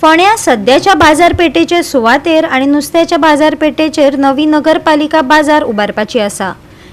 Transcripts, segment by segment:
फोंड्या सध्याच्या बाजारपेठेचे सुवातेर आणि नुस्त्याच्या बाजारपेठेचेर नवी नगरपालिका बाजार उबारपाची आसा।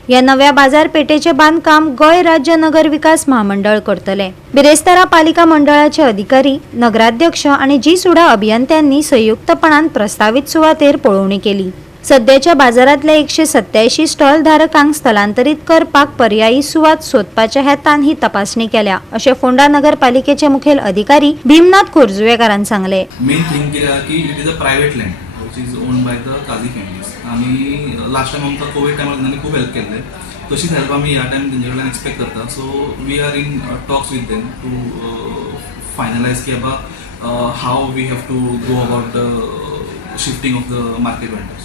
या नव्या बाजारपेठेचे बांधकाम गोय राज्य नगर विकास महामंडळ करतले। बिरेस्तारा पालिका मंडळाचे अधिकारी, नगराध्यक्ष आणि जी सुडा अभियंत्यांनी संयुक्तपणान प्रस्तावित सुवातेर पळोवणी केली। सध्याच्या बाजारातल्या 187 स्टॉल धारकांक स्थलांतरित करपाक पर्यायी सुवात सोदपाच्या हेतान ही तपासणी केल्या, अशें फोंडा नगरपालिकेचे मुखेल अधिकारी भीमनाथ खोर्जुवेकारान सांगले। मेन थिंग कितें आहा की it is a private land which is owned by the Kazi families आनी लास्ट टायम आमकां कोविड टायमार तांणी खूब हेल्प केल्ले, तशीच हेल्प आमी ह्या टायम तेंचे कडल्यान एक्सपेक्ट करता। So we are in talks with them to finalise की बाबा how we have to go about the shifting of the market vendors.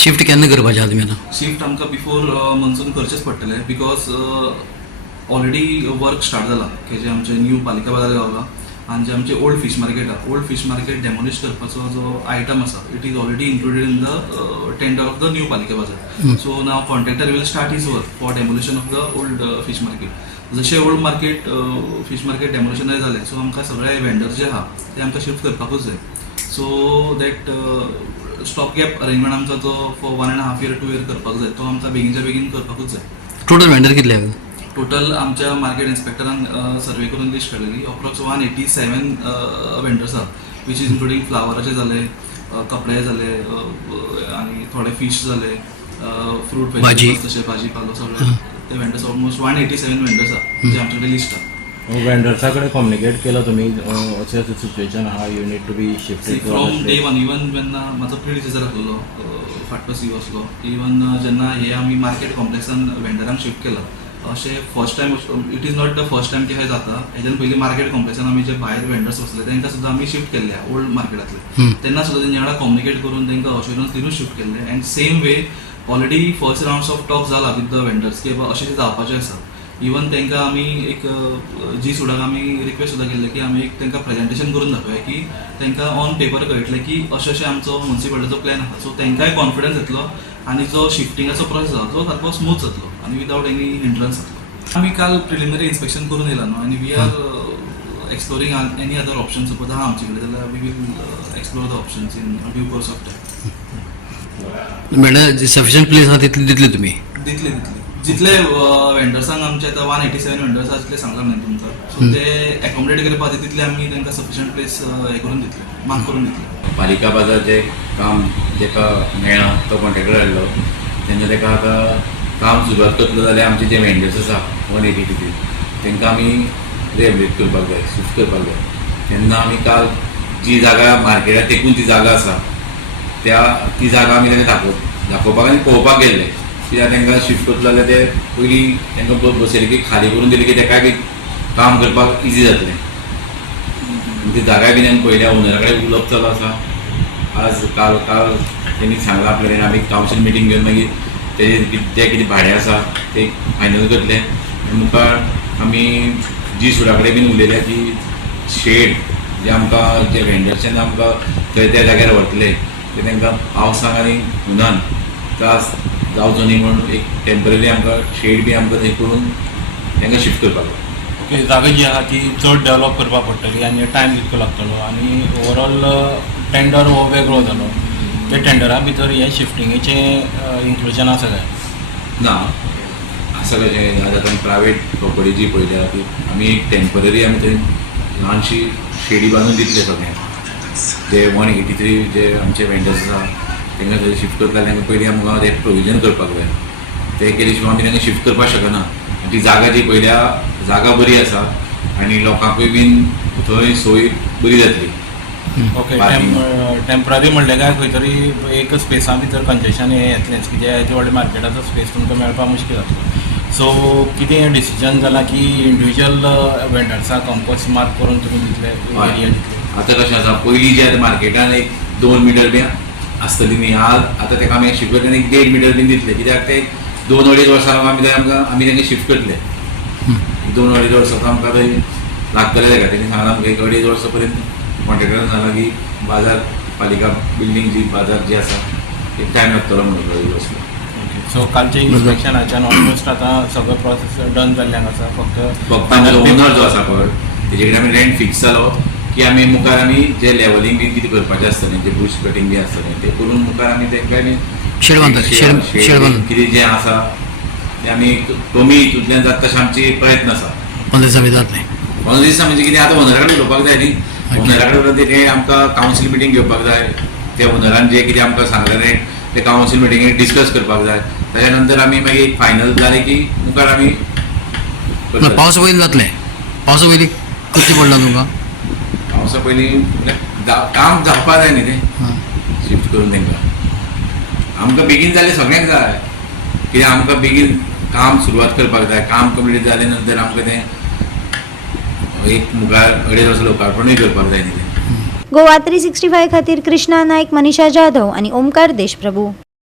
Shift केन्ना करपाचें आहा तुमी आतां? शिफ्ट आमकां बिफोर मनसून करचेंच पडटलें, बिकॉज ऑलरेडी वर्क स्टार्ट जाला की जे आमचे न्यू पालिका बाजार गावला आनी जे आमचे ओल्ड फीश मार्केट डेमोलिश करपाचो जो आयटम आसा it is already included in the tender of the new palika bazaar. So now contractor will start his work for demolition of the old fish market. जशें old market fish market demolition जालें so आमकां सगळे vendors जे आहा ते आमकां shift करपाकूच जाय। So that stop gap arrangement आमचा जो फॉर 1.5 year 2 year करपाक जाय तो आमकां बेगीनच्या बेगीन करपाकूच जाय। टोटल वेंडर कितले? टोटल आमच्या मार्केट इन्स्पेक्टरान सर्वे करून लिस्ट काडलेली अप्रॉक्स 187 वेंडर्स आहा विच इज इन्क्लुडींग फ्लावराचे जाले, कपडे जाले आनी थोडे फीश जाले, फ्रूट व्हेजिटेबल्स तशें भाजी पालो सगळे ते वेंडर्स ऑलमोस्ट 187 वेंडर्स आहा जे आमचे कडेन लिस्ट आहा। वेंडर्सा कडेन कम्युनिकेट केला तुमी अशें सिच्युएशन आहा you need to be shifted from day one even जेन्ना म्हाजो प्रिडिसेसर आसलो फाटलो CEO आसलो इवन जेन्ना हे आमी मार्केट कॉम्प्लेक्सान वेंडरांक शिफ्ट केला अशें first time it is not the first time की हें जाता। हेज्यान पयलीं मार्केट कॉम्प्लेक्सान आमी जे भायर वेंडर्स वसले तांकां सुद्दां आमी शिफ्ट केल्ले ओल्ड मार्केटांतले, तेन्ना सुद्दां तेंच्या वांगडा कम्युनिकेट करून तांकां अश्युरन्स दिवन शिफ्ट केल्ले। End same way already first rounds of talk जाला विथ द वेंडर्स की अशें जावपाचें आसा। इवन तांकां आमी एक जी सुडाक आमी रिक्वेस्ट सुद्दां केल्ले की आमी एक तांकां प्रेजेंटेशन करून दाखोवया की तांकां ऑन पेपर कळटलें की अशें आमचो म्युनिसिपालिटीचो प्लॅन आसा। सो तांकांय कॉन्फिडन्स येतलो आनी जो शिफ्टिंगाचो प्रोसेस आसा तो सारको स्मूथ जातलो आनी विदाउट एनी हिंड्रन्स जातलो। आमी काल प्रिलिमिनरी इन्स्पेक्शन करून येयला न्हू आनी we are exploring any other option suppose आहा आमचे कडेन जाल्यार we will explore the options in due course of time. म्हणल्यार सफिशियंट प्लेस आहा तितले दितले तुमी? दितले जितले वेंडर्सांक आमचे आतां 187 वेंडर्स आहा तितले सांगला न्ही तुमकां, सो ते एकोमोडेट करपा खातीर तितले आमी तांकां सफिशियंट प्लेस हे करून दितले, मार्क करून दितले। पालिका बाजार जे काम जेका मेळ्ळा तो कॉन्ट्रॅक्टर हाडलो तेन्ना तेका आतां काम सुरवात करतलो जाल्यार आमचे जे वेंडर्स आसा 183 तांकां आमी रिहेबिलिट करपाक जाय, शिफ्ट करपाक जाय। तेन्ना आमी काल जी जागा मार्केटांत तेकून ती जागा आसा ती जागा आमी ताका दाखोवपाक आनी पळोवपाक गेल्ले कित्याक तांकां शिफ्ट करतलो जाल्यार ते पयलीं तांकां बसयले खाली करून दिले की ताका काम करपाक इजी जातलें। ती जागा कितें पयल्या ओनरा कडेन उलोवप चालू आसा। आज काल तेणी सांगलां आपल्या कडेन आमी कावन्सील मिटींग घेवन मागीर जे कितें भाडें आसा ते फायनल करतले। मुखार आमी जी सुडा कडेन बीन उलयल्या की शेड जे आमकां जे वेंडर्सान आमकां थंय त्या जाग्यार व्हरतले ते तांकां पावसाक आनी हुनान त्रास जावचो न्ही म्हणून एक टेम्पररी आमकां शेड बी आमकां थंय करून तांकां शिफ्ट करपाक जाय। ओके, जागा जी आहा ती चड डेवलप करपाक पडटली आनी टायम तितको लागतलो आनी ओवरऑल टेंडर हो वेगळो जालो। ते टेंडरा भितर हे शिफ्टिंगेचें इन्क्लुजन आसा काय? ना आसा कशें आतां आमी प्रायवेट प्रॉपर्टी जी पळयल्या ती आमी एक टेम्पररी आमी थंय ल्हानशी शेडी बांदून दितले सगळ्यांक। जे 183 जे आमचे वेंडर्स आसा तांकां थंय शिफ्ट करता तांकां पयलीं आमकां ते प्रोविजन करपाक जाय। ते केले शिवाय आमी तांकां शिफ्ट करपाक शकना। ती जागा जी पयल्या जागा बरी आसा आनी लोकांकूय बीन थंय सोय बरी जातली। ओके, टेम्पररी म्हणलें काय खंय तरी एक स्पेसा भितर कंजेशन हें येतलेंच कित्याक येदे व्हडल्या मार्केटाचो स्पेस तुमकां मेळपाक मुश्कील जातलो। सो कितें डिसिजन जाला की इंडिविज्युअल वेंडर्साक कंपोस्ट मार्क करून तुमी दितले एरिया दितले? आतां कशें आसा पयलीं जे मार्केटान एक 2 मिटर बी आसतली न्ही आतां ताका आमी शिफ्ट करतना एक 1.5 मिटर बीन दितले कित्याक ते 2-2.5 वर्सां आमी तांकां शिफ्ट करतले। 2-2.5 वर्सां आमकां थंय लागतले ताका तेणी सांगलां आमकां 1.5 वर्सां पर्यंत कॉन्ट्रॅक्टरान सांगलां की बाजार पालिका बिल्डींग जी बाजार जी आसा एक टायम लागतलो म्हणून 1.5 वर्सां। सो कालच्या इन्स्पेक्शनाच्यान ऑलमोस्ट आतां सगळो प्रोसेस डन जाल्ल्यान आसा। फक्त ओनर जो आसा पळय तेजे कडेन आमी रेंट फिक्स जालो की आमी मुखार आमी जे लेवलिंग बी कितें करपाचें आसतलें जे बुश कटींग बी आसतलें तें करून मुखार आमी तेका आमी शेड बांदतले शेड बांदून कितें जें आसा तें आमी कमी हितूंतल्यान जाता तशें आमचे प्रयत्न आसा 15 दिसा भितर जातलें 15 दिसा म्हणजे कितें आतां ओनरा कडेन उलोवपाक जाय न्ही ओनरा कडेन उलोवन तें आमकां कावन्सील मिटींग घेवपाक जाय त्या ओनरान जें कितें आमकां सांगलेलें ते कावन्सील मिटिंगेक डिस्कस करपाक जाय ताच्या नंतर आमी मागीर फायनल जालें की मुखार आमी करतले. पावसा पयलीं जातलें पावसा पयलीं कितलें पडलां तुमकां पावसा पयलीं काम जावपा जाय न्ही तें शिफ्ट करून तेंकां आमकां बेगीन जालें सगळ्यांक जाय कित्याक आमकां बेगीन काम सुरवात करपाक जाय काम कंप्लीट जाले नंतर आमकां तें एक मुखार अडेज वर्सां लोकार्पणूय करपाक जाय न्ही तें गोवा 365 खातीर कृष्णा नायक, मनीषा जाधव आणि ओमकार देशप्रभू.